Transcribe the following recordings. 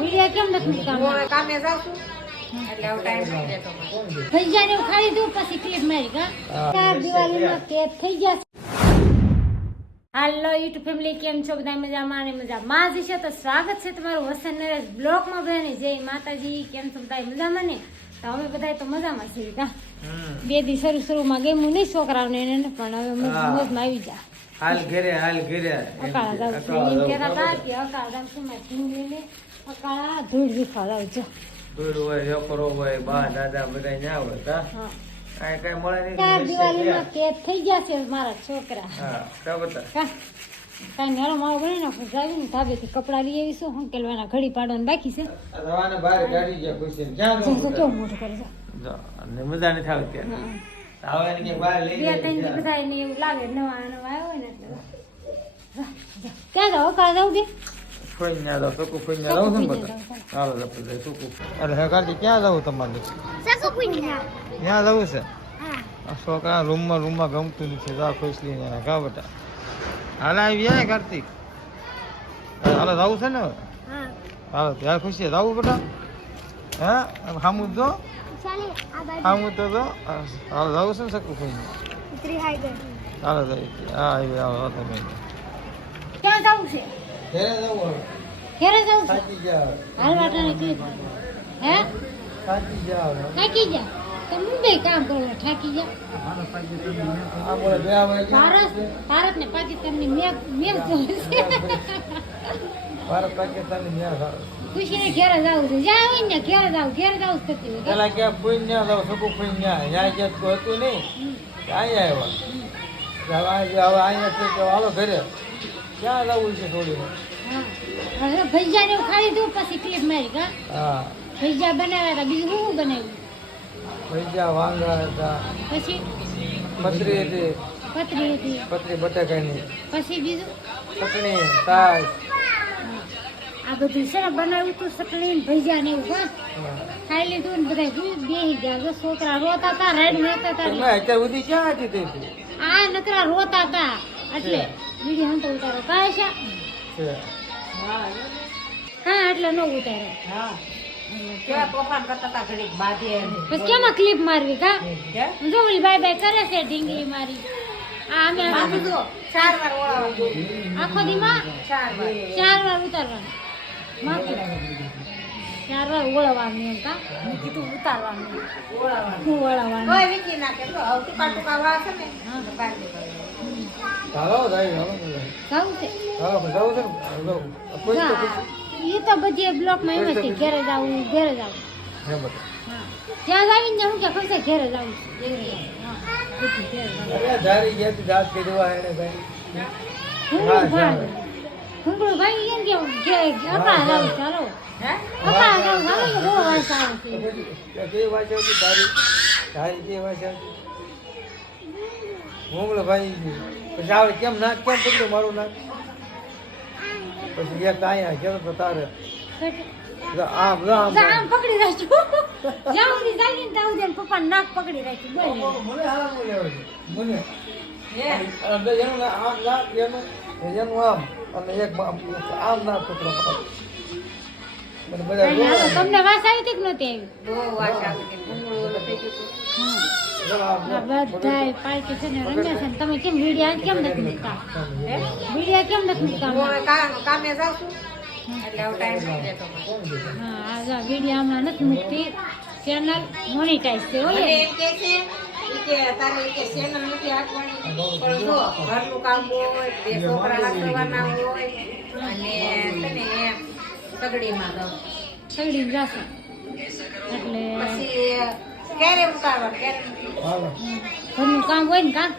Video કેમ નથી કામે જાવ છું. એટલે હવે ટાઈમ નથી રહેતો મારે. ભજીયા ને ખાઈ લીધું પછી ક્લિપ મારી કા ચાર દિવાળીમાં કેક થઈ જશે હાલો યુટ્યુબ ફેમિલી કેમ છો? બધા મજામાં અને મજામાં? જ છે તો સ્વાગત છે તમારું વસન નરેશ બ્લોગમાં બધાને. જય માતાજી કેમ છો બધા મજામાં ને? તો અમે બધા તો મજામાં છીએ કા બે દી શરૂ શરૂમાં ગેમું નહીં છોકરાઓને એને પણ હવે. મોજમાં આવી જા હાલ ઘેરે હાલ ઘેરે. અકાળા જાવ છું એમ કે અકાળા જાવ છું મારે ઢીંગલીને અકાળા ધૂળ વીખવા જાવ છું દૂધ હોય છોકરો હોય બા દાદા બધા ન્યા હોય કા? કાંઈ કાંઈ મળે નહીં ચાર દિવાળીમાં કેદ થઈ ગયા છે મારા છોકરા. હા કા બતા. કાંઈ નેરો માવો બની નાખું જાવી ને ધાબેથી કપડાં લઈ આવીશું કે ઘડી પાડવાનું બાકી છે. રવાને બહાર કાઢી ગયા ખુશી ક્યાં કેવું મોટું કરે છે. મજા નથી આવતી આવે કે બહાર લઈ બે ત્રણ બધા એને એવું લાગે નવા નવા આવ્યો ને એટલે. જા, જા. ક્યાં જાવ કાં? જાવ બે ફોઈ જાવ સકુ ફોઈ જાવ છું બધા. હાલો તો પછી સકુ હે કાઢી ક્યાં જવું તમારે? ક્યાં જવું છે? આ છોકરા રૂમમાં રૂમમાં ગમતું નથી. જા ખુશ લઈને કા બટા. હાલ આવી જાય કાર્તિક. હાલો જવું છે ને? હાલો ત્યારે ખુશી જવું બેટા? હે? સામું જો. સામું તો જો હાલો જવું છે ને સકુ ફોઈ હાલો જઈ હા આવી આવો તમે ક્યાં જવું છે? ઘેરે જવું ઘેરે જવું છે? હાલ વાટાને ક્લિપ હે? થાકી જાવ થાકી જા તો મુંબઈ કામ કરો થાકી જા ભારત ભારત ને પાકિસ્તાનની મેચ મેચ જોવે છે. ભારત પાકિસ્તાન ન્યા ખુશી ને ઘેરે જવું છે. જ્યાં હોય ને ઘેરે જવું ઘેરે જ થતી હોય પેલા ક્યાં ફોઈ ન્યા જાવ સકુ ફોઈ ન્યા ન્યા ક્યાં કોઈ હતું નહીં અહીંયા આવ્યા. હવે અહીંયા છે કે હાલો ઘરે. ક્યાં જવું છે થોડી વાર? ભજીયા ને ખાઈ લીધું પછી ક્લિપ મારી કા હા. ભજીયા બનાવ્યા હતા બીજું શું શું બનાવ્યું? ભજીયા વાંગા હતા. પછી? પતરી હતી. પતરી હતી. પતરી બટાકાની. પછી બીજું? ચટણી છાશ આ બધું છે ને બનાવ્યું તું સકલી ભજીયા ને એવું હા હા. ખાઈ લીધું ને બધા બેસી ગયા જો છોકરા રોતા હતા રાઈડ મારતા હતા અત્યાર સુધી ક્યાં હતી તે આ નકરા રોતા હતા એટલે બીજી હંતો ઉતારો કાય છે. હા એટલે ન ઉતારો. પછી કેમાં ક્લિપ મારવી કા હે? જો ઓલી બાય બાય કરે છે ઢીંગલી મારી આ અમે બાંધી દો. ચાર વાર ઓળાવવાનું. આખો દીમાં ચાર વાર. ચાર વાર ઉતારવાનું માથું ચાર વાર ઓળવાનું એમ કા મેં કીધું ઉતારવાનું. હું ઓળવાનું નાખે તો છે ને. જાય છે છે કોઈ એ તો બધી બ્લોકમાં એમ જ છે ઘેરે જવું ઘેરે જવું હે બધા. ત્યાં આવીને હું કે ખસે ઘેરે જવું. હા, ઘેરે જવું. અરે જારી ગયા તી કે દેવા એને ભાઈ. ભૂંગળું ભાંગ. ભૂંગળું ભાંગી કેમ કેવું? ઘે- ઘે- અપાળા જવું છે, હાલો. હે? અપાળા જવું છે, હાલો કે બહુ વાસ કઈ તારી તારી કઈ ભાષા હતી મોગલો ભાઈ છે. પછી આવે કેમ ના કેમ પકડ્યું મારું નાક પછી એક અહીંયા કેમ તો તારે આમ આમ આમ પકડી રાખ્યું. જ્યાં સુધી જાય ત્યાં સુધી એના નાક પકડી રાખ્યું. બોલ. મને એનું આમ નાક એનું એનું આમ અને એક આમ ના જોવે. તમને વાસ આવી હતી કે નહોતી આવી? બધાય પાર્ટી છે ને રમ્યા છે તમે કેમ વીડિયો કેમ નથી મૂકતા? હે? કેમ નથી મૂકતા હું હવે કા- કામે જાઉં છું. એટલે ટાઈમ નથી હા આ હમણાં નથી મૂકતી. ચેનલ મોનિટાઈઝ છે એમ કે છે ઈ કે તારે કે ચેનલ નથી આપવાની પણ જો ઘરનું કામ હોય બે છોકરા હોય અને છે ને એમ સગડીમાં દઉં સગડી જશે. એટલે પછી ક્યારે ઉતારવા ક્યારે ઘરનું કામ હોય ને કામ.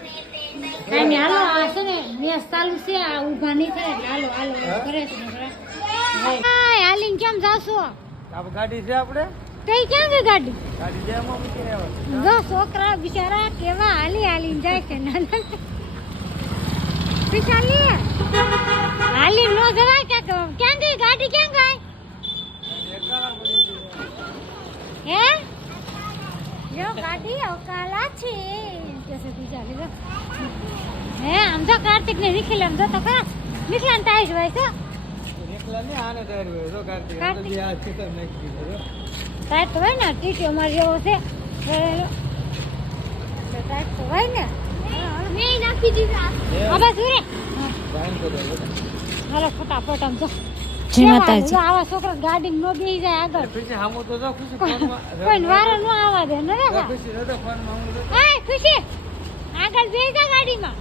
કાંઈ નહીં હાલો આ છે ને મેસ ચાલુ છે આ ઊભા નહીં થાય. એટલે હાલો હાલો કરે છે હાલીને કેમ જાશો? ગાડી છે આપણે? તઈ ક્યાં ગઈ ગાડી? જો છોકરા બિચારા કેવા હાલી હાલી જાય છે નાના વિશાલી હાલી નો જવાય કે ક્યાં ગઈ? ગાડી ક્યાં ગઈ? હે? જો ગાડી અવકાલા છે. કે છે વિશાલી જો. હે આમ તો કાર્તિક ને નિખિલ આમ જો તો ખરા. તાઈ જ હોય છે. ટાઈટ હોય ને ટીટીઓ મારી જેવો છે. ટાઈટ તો હોય ને. મેં નાખી દીધા. હવે સુરે બાઈન કરો બધા. હાલો ફટાફટ આમ જો. જય માતાજી. આવા છોકરા ગાડી નો બેસી જાય આગળ. ખુશી હામું તો જો ખુશી કોઈ વારો નો આવવા દે ન ખુશી આગળ બેસી જા ગાડીમાં.